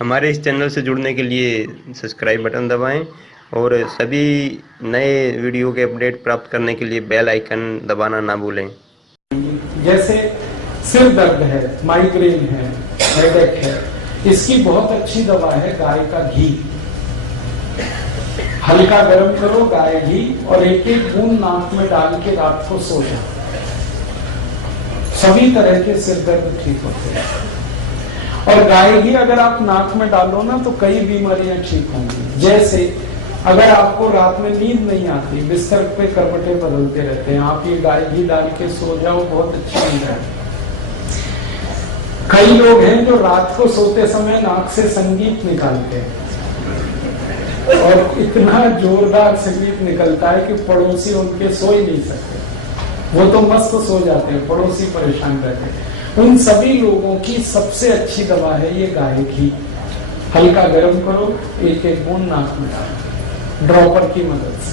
हमारे इस चैनल से जुड़ने के लिए सब्सक्राइब बटन दबाएं और सभी नए वीडियो के अपडेट प्राप्त करने के लिए बेल आइकन दबाना ना भूलें। जैसे सिर दर्द है, माइग्रेन है, हेडेक है, इसकी बहुत अच्छी दवा है गाय का घी। हल्का गर्म करो गाय घी और एक एक बूंद नाक में डाल के रात को सो जाओ। सभी तरह के सिर दर्द ठीक होते हैं। और गाय घी अगर आप नाक में डालो ना तो कई बीमारियां ठीक होंगी। जैसे अगर आपको रात में नींद नहीं आती, बिस्तर पे करवटें बदलते रहते हैं, आप ये गाय घी डाल के सो जाओ, बहुत अच्छी नींद आएगी। कई लोग हैं जो रात को सोते समय नाक से संगीत निकालते हैं और इतना जोरदार संगीत निकलता है कि पड़ोसी उनके सो ही नहीं सकते। वो तो मस्त सो जाते हैं, पड़ोसी परेशान रहते हैं। उन सभी लोगों की सबसे अच्छी दवा है ये गाय घी। हल्का गर्म करो, एक एक बूंद नाक में डालो ड्रॉपर की मदद से।